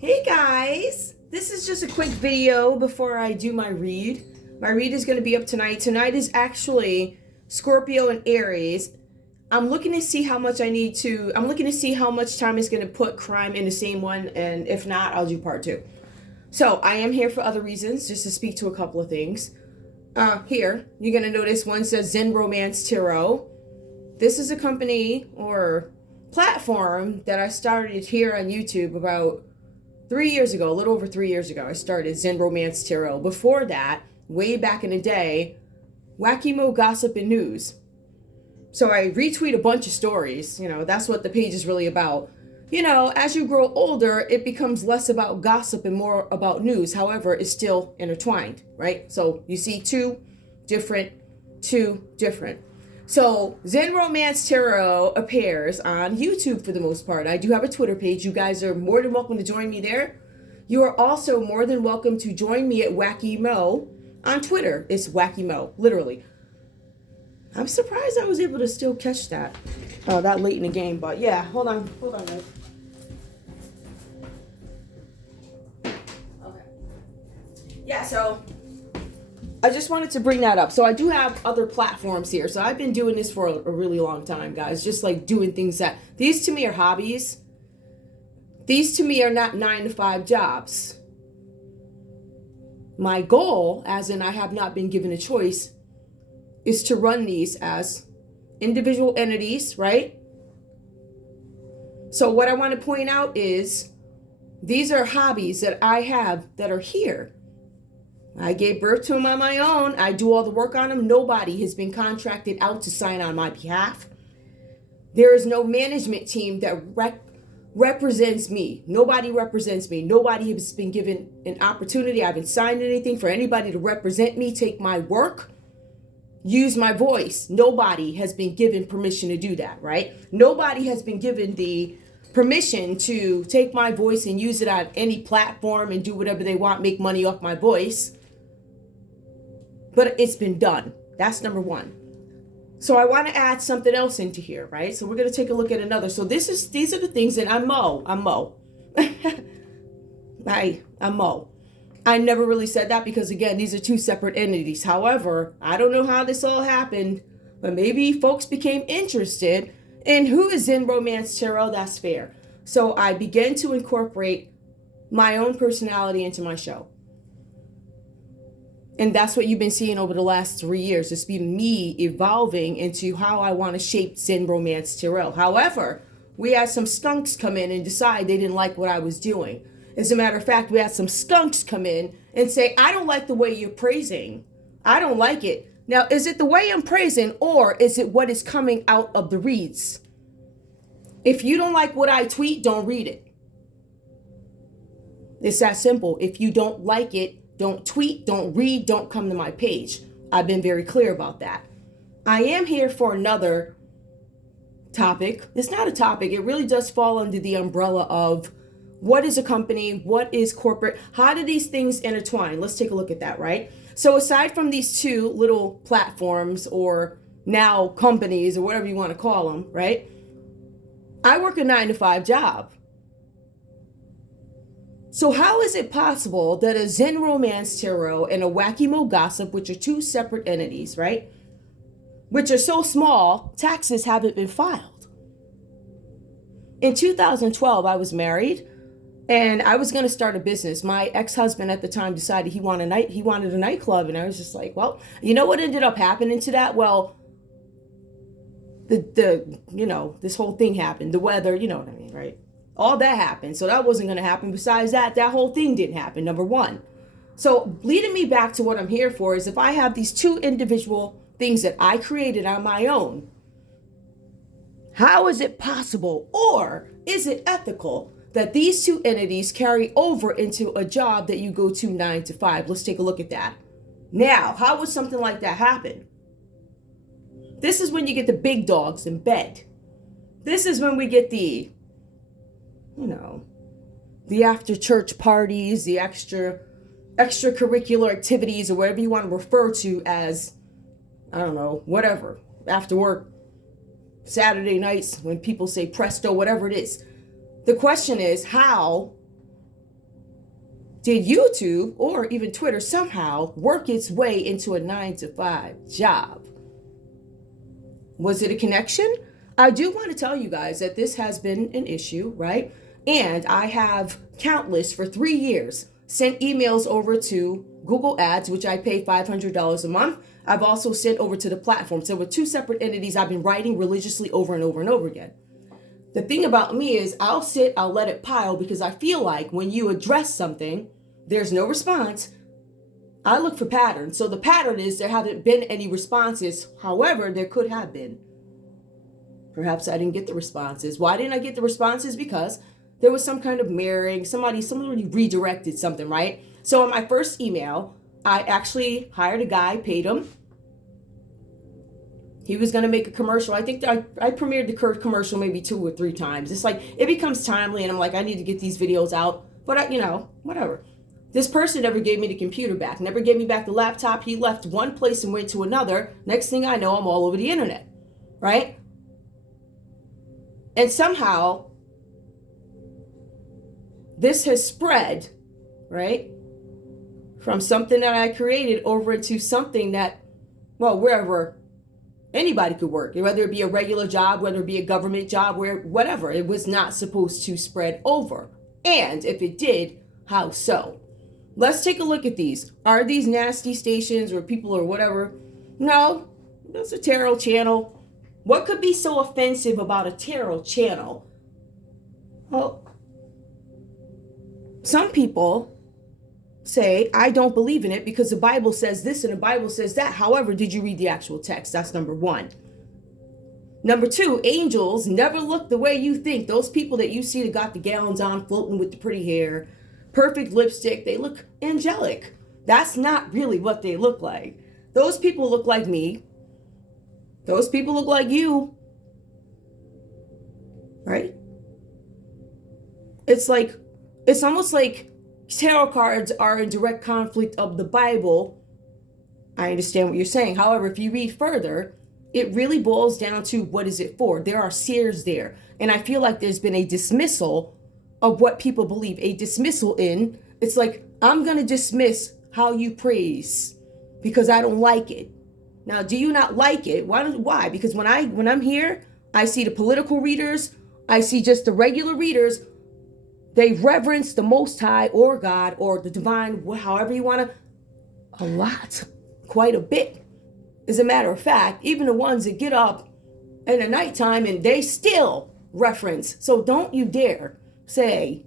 Hey guys, this is just a quick video before I do my read. My read is going to be up tonight. Tonight is actually Scorpio and Aries. I'm looking to see how much I'm looking to see how much time is going to put crime in the same one, and if not, I'll do part two. So I am here for other reasons, just to speak to a couple of things. Here, you're going to notice one says Zen Romance Tarot. This is a company or platform that I started here on YouTube about 3 years ago, a little over 3 years ago. I started Zen Romance Tarot. Before that, way back in the day, Wacky Mo Gossip and News. So I retweet a bunch of stories. That's what the page is really about. As you grow older, it becomes less about gossip and more about news. However, it's still intertwined, right? So you see two different. So Zen Romance Tarot appears on YouTube for the most part. I do have a Twitter page. You guys are more than welcome to join me there. You are also more than welcome to join me at Wacky Mo on Twitter. It's Wacky Mo, literally. I'm surprised I was able to still catch that that late in the game. But yeah, hold on, guys. Okay. Yeah, so I just wanted to bring that up. So I do have other platforms here. So I've been doing this for a really long time, guys. Just like doing things that, these to me are hobbies. These to me are not 9-to-5 jobs. My goal, as in I have not been given a choice, is to run these as individual entities, right? So what I want to point out is these are hobbies that I have that are here. I gave birth to them on my own. I do all the work on them. Nobody has been contracted out to sign on my behalf. There is no management team that represents me. Nobody represents me. Nobody has been given an opportunity. I haven't signed anything for anybody to represent me, take my work, use my voice. Nobody has been given permission to do that, right? Nobody has been given the permission to take my voice and use it on any platform and do whatever they want, make money off my voice. But it's been done. That's number one. So I want to add something else into here, right? So we're going to take a look at another. So these are the things that I'm Mo. I'm Mo. I'm Mo. I never really said that because, again, these are two separate entities. However, I don't know how this all happened, but maybe folks became interested in who is in Romance Tarot. That's fair. So I began to incorporate my own personality into my show. And that's what you've been seeing over the last 3 years. It's been me evolving into how I want to shape Zen Romance Tarot. However, we had some skunks come in and decide they didn't like what I was doing. As a matter of fact, we had some skunks come in and say, I don't like the way you're praising. I don't like it. Now, is it the way I'm praising, or is it what is coming out of the reads? If you don't like what I tweet, don't read it. It's that simple. If you don't like it, don't tweet, don't read, don't come to my page. I've been very clear about that. I am here for another topic. It's not a topic. It really does fall under the umbrella of what is a company, what is corporate, how do these things intertwine? Let's take a look at that, right? So aside from these two little platforms, or now companies, or whatever you want to call them, right? I work a 9-to-5 job. So how is it possible that a Zen Romance Tarot and a Wacky Mo Gossip, which are two separate entities, right? Which are so small, taxes haven't been filed. In 2012, I was married and I was going to start a business. My ex-husband at the time decided he wanted a nightclub. And I was just like, well, you know what ended up happening to that? Well, this whole thing happened. The weather, you know what I mean, right? All that happened. So that wasn't going to happen. Besides that whole thing didn't happen, number one. So leading me back to what I'm here for is if I have these two individual things that I created on my own, how is it possible, or is it ethical, that these two entities carry over into a job that you go to 9 to 5? Let's take a look at that. Now, how would something like that happen? This is when you get the big dogs in bed. This is when we get the after church parties, the extracurricular activities, or whatever you want to refer to as, I don't know, whatever, after work, Saturday nights, when people say presto, whatever it is. The question is, how Did YouTube or even Twitter somehow work its way into a 9 to 5 job? Was it a connection? I do want to tell you guys that this has been an issue, right? And I have countless, for 3 years, sent emails over to Google Ads, which I pay $500 a month. I've also sent over to the platform. So with 2 separate entities, I've been writing religiously over and over and over again. The thing about me is I'll let it pile, because I feel like when you address something, there's no response. I look for patterns. So the pattern is there haven't been any responses. However, there could have been. Perhaps I didn't get the responses. Why didn't I get the responses? Because there was some kind of mirroring. Somebody redirected something, right? So in my first email, I actually hired a guy, paid him. He was going to make a commercial. I think I premiered the commercial maybe 2 or 3 times. It's like, it becomes timely, and I'm like, I need to get these videos out. But, whatever. This person never gave me the computer back, never gave me back the laptop. He left one place and went to another. Next thing I know, I'm all over the internet, right? And somehow, this has spread, right, from something that I created over into something that, well, wherever anybody could work, whether it be a regular job, whether it be a government job, whatever. It was not supposed to spread over. And if it did, how so? Let's take a look at these. Are these nasty stations or people or whatever? No, it's a tarot channel. What could be so offensive about a tarot channel? Well, some people say, I don't believe in it because the Bible says this and the Bible says that. However, did you read the actual text? That's number 1. Number 2, angels never look the way you think. Those people that you see that got the gowns on, floating with the pretty hair, perfect lipstick, they look angelic. That's not really what they look like. Those people look like me. Those people look like you. Right? It's almost like tarot cards are in direct conflict of the Bible. I understand what you're saying. However, if you read further, it really boils down to what is it for? There are seers there. And I feel like there's been a dismissal of what people believe. A dismissal in, it's like, I'm going to dismiss how you praise because I don't like it. Now, do you not like it? Why? Because when I'm here, I see the political readers. I see just the regular readers. They reverence the Most High or God or the divine, however you want to, a lot, quite a bit. As a matter of fact, even the ones that get up in the nighttime and they still reference. So don't you dare say,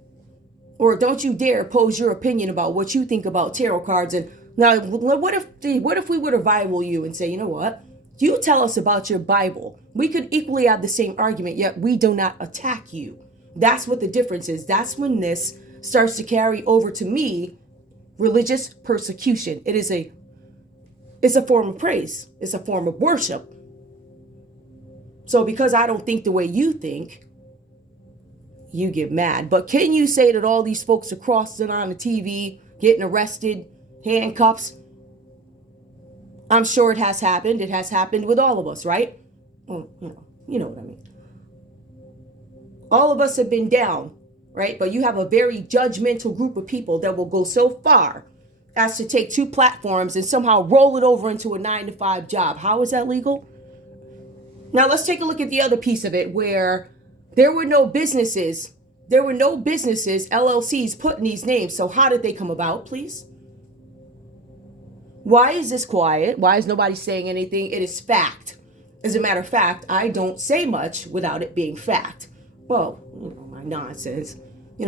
or don't you dare pose your opinion about what you think about tarot cards. And now, what if we were to rival you and say, you know what? You tell us about your Bible. We could equally have the same argument, yet we do not attack you. That's what the difference is. That's when this starts to carry over to me, religious persecution. It's a form of praise. It's a form of worship. So because I don't think the way you think, you get mad. But can you say that all these folks are crossing on the TV, getting arrested, handcuffs? I'm sure it has happened. It has happened with all of us, right? Well, you know what I mean. All of us have been down, right? But you have a very judgmental group of people that will go so far as to take 2 platforms and somehow roll it over into a 9-to-5 job. How is that legal? Now let's take a look at the other piece of it where there were no businesses, LLCs putting these names. So how did they come about, please? Why is this quiet? Why is nobody saying anything? It is fact. As a matter of fact, I don't say much without it being fact. Well, my nonsense,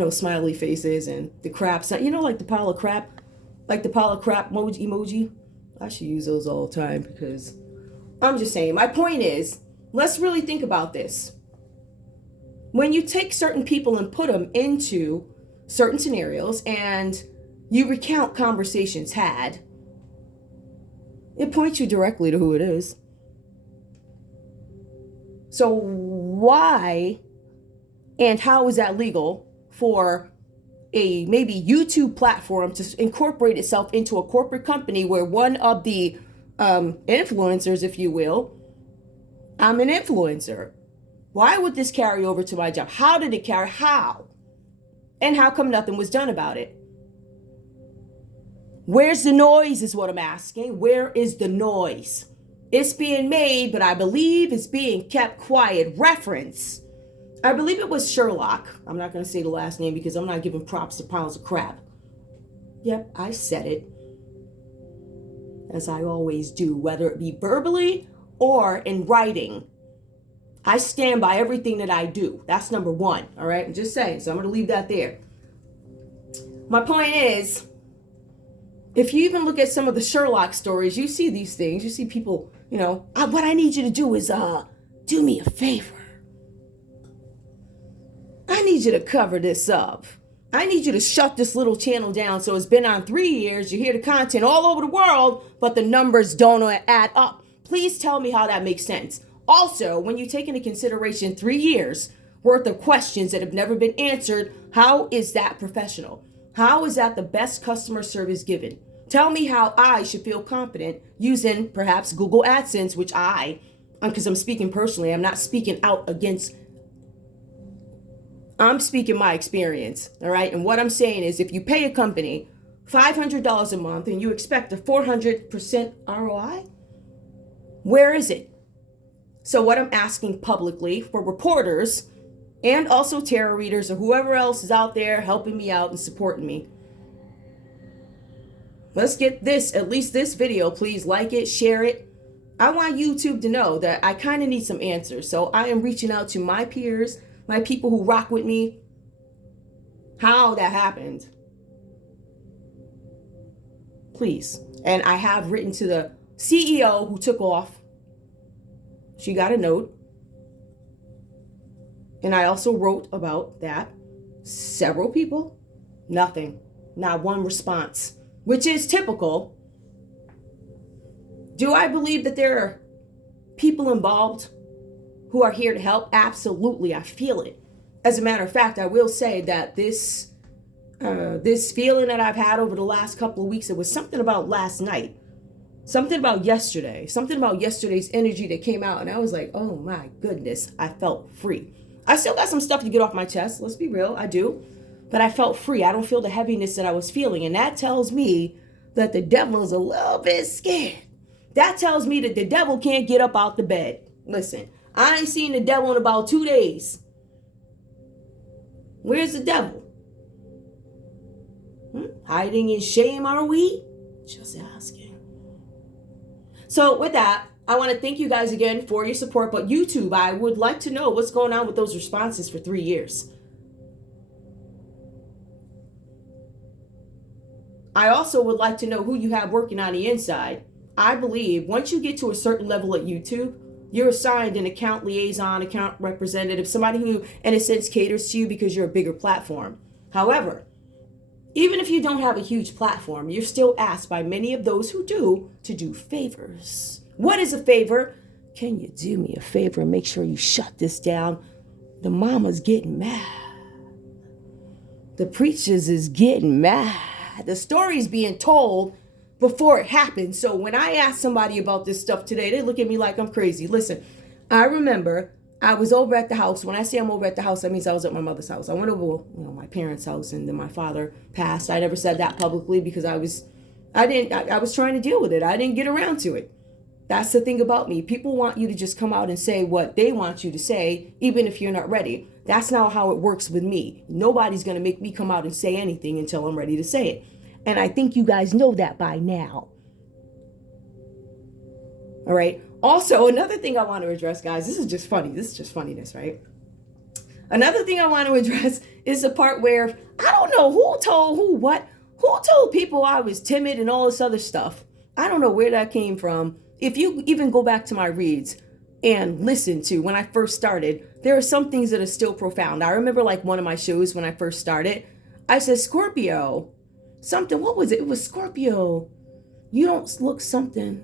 smiley faces and the crap, like the pile of crap, emoji. I should use those all the time because I'm just saying, my point is, let's really think about this. When you take certain people and put them into certain scenarios and you recount conversations had, it points you directly to who it is. So why and how is that legal for a maybe YouTube platform to incorporate itself into a corporate company where one of the influencers, if you will, I'm an influencer. Why would this carry over to my job? How did it carry? How? And how come nothing was done about it? Where's the noise is what I'm asking. Where is the noise? It's being made, but I believe it's being kept quiet. Reference. I believe it was Sherlock. I'm not going to say the last name because I'm not giving props to piles of crap. Yep, I said it. As I always do, whether it be verbally or in writing. I stand by everything that I do. That's number one. All right, I'm just saying. So I'm going to leave that there. My point is, if you even look at some of the Sherlock stories, you see these things. You see people, what I need you to do is do me a favor. I need you to cover this up. I need you to shut this little channel down so it's been on 3 years. You hear the content all over the world, but the numbers don't add up. Please tell me how that makes sense. Also, when you take into consideration 3 years worth of questions that have never been answered, how is that professional? How is that the best customer service given? Tell me how I should feel confident using perhaps Google AdSense, which because I'm speaking personally, I'm not speaking out against, I'm speaking my experience, all right? And what I'm saying is if you pay a company $500 a month and you expect a 400% ROI, where is it? So what I'm asking publicly for reporters and also tarot readers or whoever else is out there helping me out and supporting me, let's get this, at least this video, please like it, share it. I want YouTube to know that I kind of need some answers. So I am reaching out to my peers, my people who rock with me, how that happened. Please. And I have written to the CEO who took off. She got a note. And I also wrote about that. Several people, nothing, not one response, which is typical. Do I believe that there are people involved who are here to help? Absolutely, I feel it. As a matter of fact, I will say that this feeling that I've had over the last couple of weeks, it was something about last night, something about yesterday, something about yesterday's energy that came out, and I was like, oh my goodness, I felt free. I still got some stuff to get off my chest, let's be real, I do, but I felt free. I don't feel the heaviness that I was feeling, and that tells me that the devil is a little bit scared. That tells me that the devil can't get up out the bed. Listen, I ain't seen the devil in about 2 days. Where's the devil? Hiding in shame, are we? Just asking. So with that, I want to thank you guys again for your support. But YouTube, I would like to know what's going on with those responses for 3 years. I also would like to know who you have working on the inside. I believe once you get to a certain level at YouTube, you're assigned an account liaison, account representative, somebody who, in a sense, caters to you because you're a bigger platform. However, even if you don't have a huge platform, you're still asked by many of those who do to do favors. What is a favor? Can you do me a favor and make sure you shut this down? The mama's getting mad. The preachers is getting mad. The story's being told before it happens. So when I ask somebody about this stuff today, they look at me like I'm crazy. Listen, I remember I was over at the house. When I say I'm over at the house, that means I was at my mother's house. I went over, my parents' house, and then my father passed. I never said that publicly because I was trying to deal with it. I didn't get around to it. That's the thing about me. People want you to just come out and say what they want you to say, even if you're not ready. That's not how it works with me. Nobody's going to make me come out and say anything until I'm ready to say it. And I think you guys know that by now. All right. Also, another thing I want to address, guys, this is just funny. This is just funniness, right? Another thing I want to address is the part where I don't know who told who what. Who told people I was timid and all this other stuff? I don't know where that came from. If you even go back to my reads and listen to when I first started, there are some things that are still profound. I remember like one of my shows when I first started, I said, Scorpio, something, what was it? It was Scorpio. You don't look something.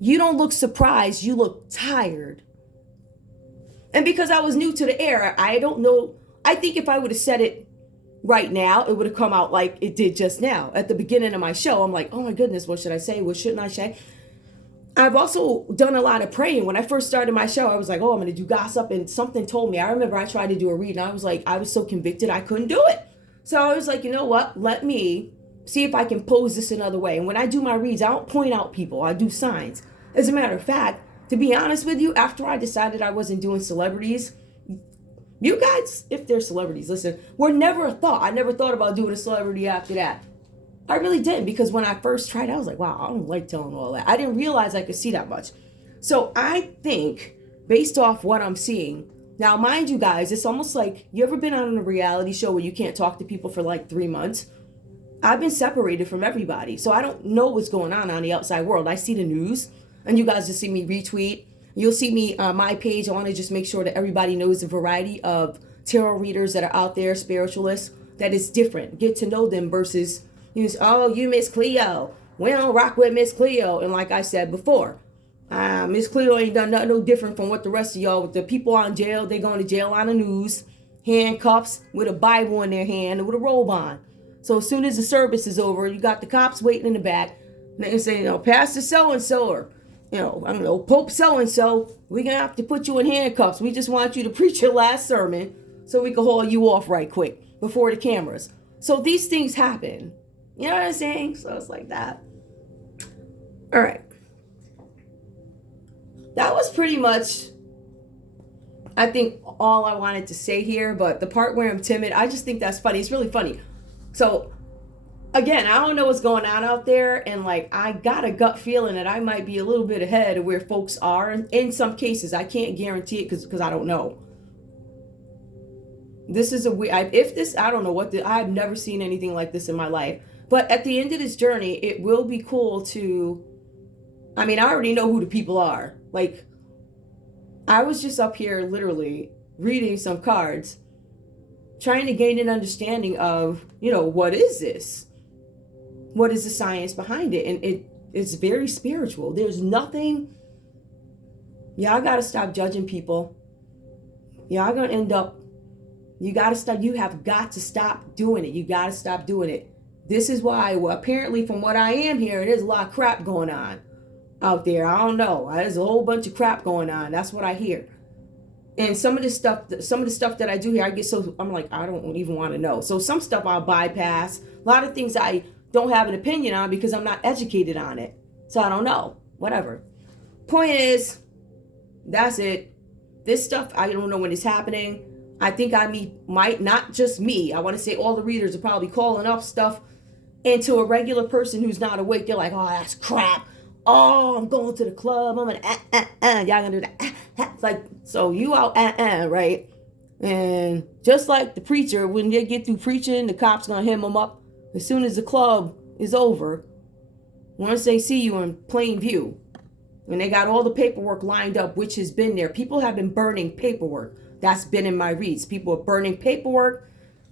You don't look surprised. You look tired. And because I was new to the air, I don't know. I think if I would have said it right now, it would have come out like it did just now. At the beginning of my show, I'm like, oh my goodness, what should I say? What shouldn't I say? I've also done a lot of praying. When I first started my show, I was like, oh, I'm going to do gossip. And something told me. I remember I tried to do a read and I was like, I was so convicted I couldn't do it. So I was like, you know what? Let me see if I can pose this another way. And when I do my reads, I don't point out people, I do signs. As a matter of fact, to be honest with you, after I decided I wasn't doing celebrities, you guys, if they're celebrities, listen, were never a thought. I never thought about doing a celebrity after that. I really didn't, because when I first tried, I was like, wow, I don't like telling all that. I didn't realize I could see that much. So I think, based off what I'm seeing, now mind you guys, it's almost like, you ever been on a reality show where you can't talk to people for like 3 months? I've been separated from everybody, so I don't know what's going on the outside world. I see the news, and you guys just see me retweet. You'll see me on my page. I want to just make sure that everybody knows the variety of tarot readers that are out there, spiritualists, that is different. Get to know them versus, you Miss Cleo. We don't rock with Miss Cleo. And like I said before, Miss Cleo ain't done nothing no different from what the rest of y'all, with the people on jail, they going to jail on the news, handcuffs with a Bible in their hand with a robe on. So as soon as the service is over, you got the cops waiting in the back. And they say, Pastor so-and-so, or, I don't know, Pope so-and-so, we're going to have to put you in handcuffs. We just want you to preach your last sermon so we can haul you off right quick before the cameras. So these things happen. You know what I'm saying? So it's like that. All right. That was pretty much, I think, all I wanted to say here. But the part where I'm timid, I just think that's funny. It's really funny. So, again, I don't know what's going on out there. And, I got a gut feeling that I might be a little bit ahead of where folks are. And in some cases, I can't guarantee it because I don't know. This is I don't know what, I've never seen anything like this in my life. But at the end of this journey, it will be cool to, I already know who the people are. I was just up here literally reading some cards, trying to gain an understanding of, what is this? What is the science behind it? And it's very spiritual. There's nothing, y'all got to stop judging people. Y'all going to end up, you have got to stop doing it. You got to stop doing it. This is why, apparently from what I am hearing, there's a lot of crap going on out there. I don't know. There's a whole bunch of crap going on. That's what I hear. And some of the stuff that I do here, I'm like, I don't even want to know. So some stuff I'll bypass. A lot of things I don't have an opinion on because I'm not educated on it. So I don't know. Whatever. Point is, that's it. This stuff, I don't know when it's happening. I think might not just me. I want to say all the readers are probably calling up stuff into a regular person who's not awake. They're like, oh, that's crap. Oh, I'm going to the club. I'm going to, y'all going to do that. So you out, right? And just like the preacher, when they get through preaching, the cops going to hem them up. As soon as the club is over, once they see you in plain view, and they got all the paperwork lined up, which has been there. People have been burning paperwork. That's been in my reads. People are burning paperwork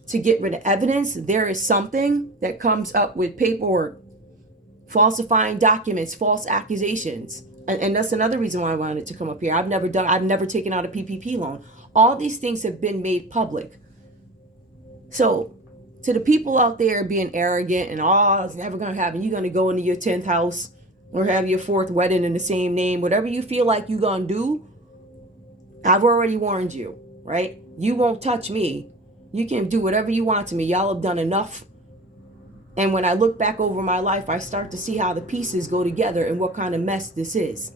to get rid of evidence. There is something that comes up with paperwork, falsifying documents, false accusations. And that's another reason why I wanted to come up here. I've never taken out a PPP loan. All these things have been made public. So to the people out there being arrogant and, it's never going to happen. You're going to go into your 10th house or have your 4th wedding in the same name. Whatever you feel like you're going to do, I've already warned you, right? You won't touch me. You can do whatever you want to me. Y'all have done enough. And when I look back over my life, I start to see how the pieces go together and what kind of mess this is.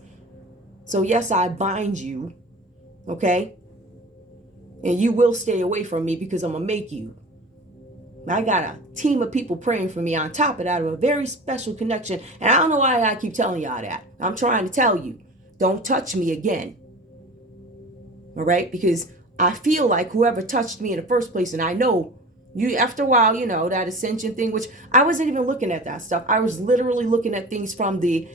So yes, I bind you, okay? And you will stay away from me because I'm going to make you. I got a team of people praying for me on top of that, of a very special connection. And I don't know why I keep telling y'all that. I'm trying to tell you, don't touch me again. All right? Because I feel like whoever touched me in the first place, and I know you, after a while, that ascension thing, which I wasn't even looking at that stuff. I was literally looking at things from the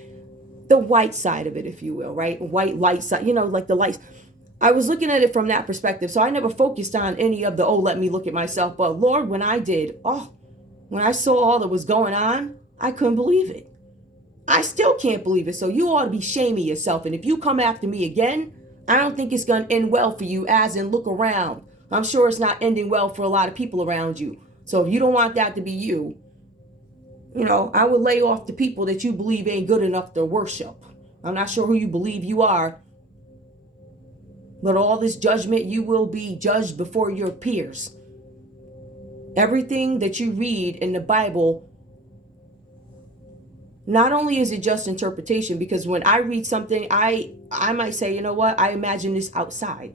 white side of it, if you will, right? White light side, like the lights. I was looking at it from that perspective. So I never focused on any of the, let me look at myself. But Lord, when I saw all that was going on, I couldn't believe it. I still can't believe it. So you ought to be shaming yourself. And if you come after me again, I don't think it's going to end well for you, as in look around. I'm sure it's not ending well for a lot of people around you. So if you don't want that to be you, I would lay off the people that you believe ain't good enough to worship. I'm not sure who you believe you are. But all this judgment, you will be judged before your peers. Everything that you read in the Bible not only is it just interpretation, because when I read something, I might say, you know what, I imagine this outside.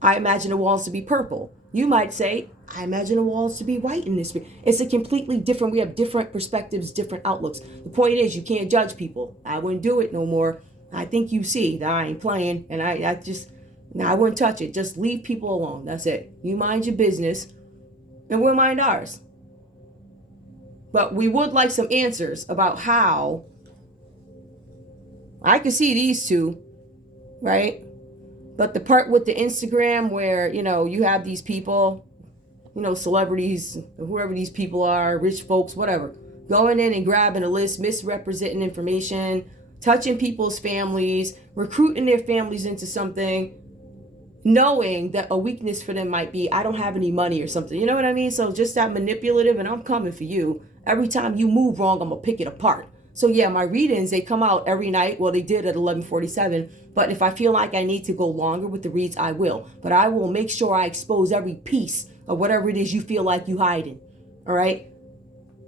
I imagine the walls to be purple. You might say, I imagine the walls to be white in this. It's a completely different, we have different perspectives, different outlooks. The point is, you can't judge people. I wouldn't do it no more. I think you see that I ain't playing, and I wouldn't touch it. Just leave people alone. That's it. You mind your business, and we'll mind ours. But we would like some answers about how. I could see these two, right? But the part with the Instagram where, you have these people, celebrities, whoever these people are, rich folks, whatever, going in and grabbing a list, misrepresenting information, touching people's families, recruiting their families into something, knowing that a weakness for them might be, I don't have any money or something. You know what I mean? So just that manipulative, and I'm coming for you. Every time you move wrong, I'm going to pick it apart. So yeah, my readings, they come out every night. Well, they did at 11:47. But if I feel like I need to go longer with the reads, I will. But I will make sure I expose every piece of whatever it is you feel like you hiding. All right?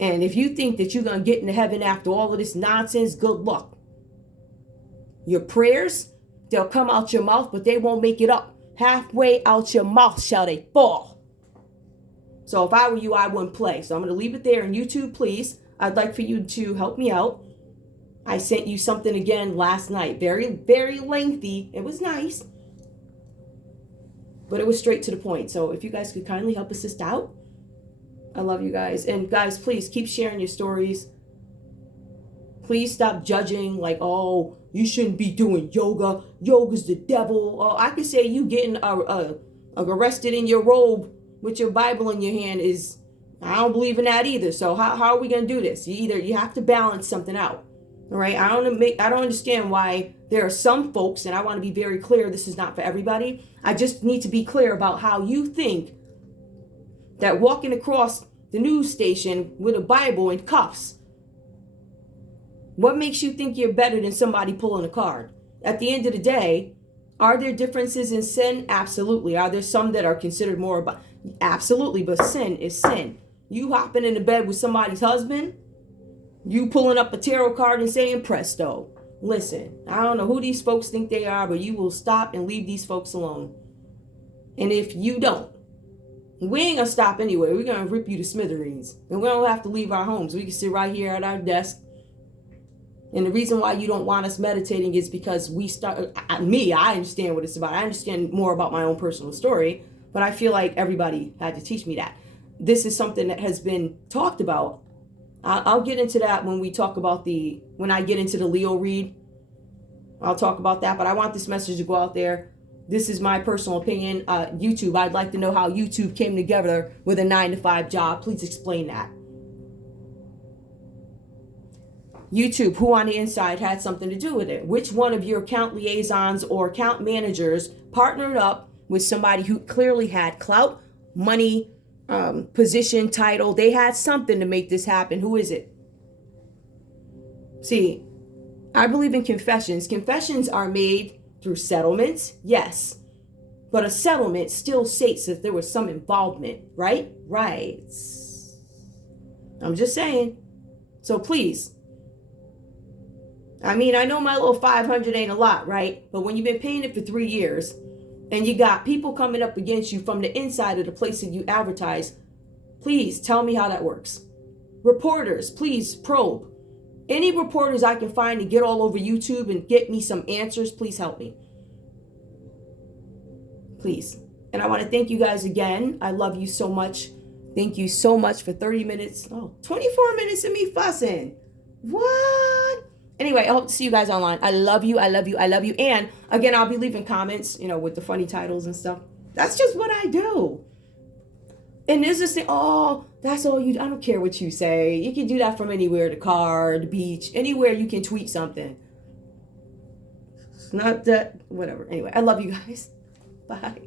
And if you think that you're going to get into heaven after all of this nonsense, good luck. Your prayers, they'll come out your mouth, but they won't make it up. Halfway out your mouth shall they fall. So if I were you, I wouldn't play. So I'm going to leave it there. And YouTube, please, I'd like for you to help me out. I sent you something again last night. Very, very lengthy. It was nice. But it was straight to the point. So if you guys could kindly help assist out. I love you guys. And guys, please keep sharing your stories. Please stop judging like, oh, you shouldn't be doing yoga. Yoga's the devil. Oh, I could say you getting arrested in your robe with your Bible in your hand is, I don't believe in that either. So how are we going to do this? You have to balance something out. All right. I don't understand why there are some folks, and I want to be very clear, this is not for everybody. I just need to be clear about how you think that walking across the news station with a Bible and cuffs, what makes you think you're better than somebody pulling a card? At the end of the day, are there differences in sin? Absolutely. Are there some that are considered more about? Absolutely. But sin is sin. You hopping into bed with somebody's husband, you pulling up a tarot card and saying presto. Listen, I don't know who these folks think they are, but you will stop and leave these folks alone. And if you don't, we ain't gonna stop anyway. We're gonna rip you to smithereens. And we don't have to leave our homes. We can sit right here at our desk. And the reason why you don't want us meditating is because I understand what it's about. I understand more about my own personal story, but I feel like everybody had to teach me that. This is something that has been talked about. I'll get into that when I get into the Leo read. I'll talk about that, but I want this message to go out there. This is my personal opinion. YouTube, I'd like to know how YouTube came together with a 9-to-5 job. Please explain that. YouTube, who on the inside had something to do with it? Which one of your account liaisons or account managers partnered up with somebody who clearly had clout, money, position, title? They had something to make this happen. Who is it? See, I believe in confessions. Confessions are made through settlements, yes. But a settlement still states that there was some involvement, right? Right. I'm just saying. So please. I mean, I know my little 500 ain't a lot, right? But when you've been paying it for 3 years and you got people coming up against you from the inside of the place that you advertise, please tell me how that works. Reporters, please probe. Any reporters I can find to get all over YouTube and get me some answers, please help me. Please. And I want to thank you guys again. I love you so much. Thank you so much for 30 minutes. Oh, 24 minutes of me fussing. What? Anyway, I hope to see you guys online. I love you. I love you. I love you. And again, I'll be leaving comments, with the funny titles and stuff. That's just what I do. And there's this thing, oh, that's all you, I don't care what you say. You can do that from anywhere, the car, the beach, anywhere you can tweet something. It's not that, whatever. Anyway, I love you guys. Bye.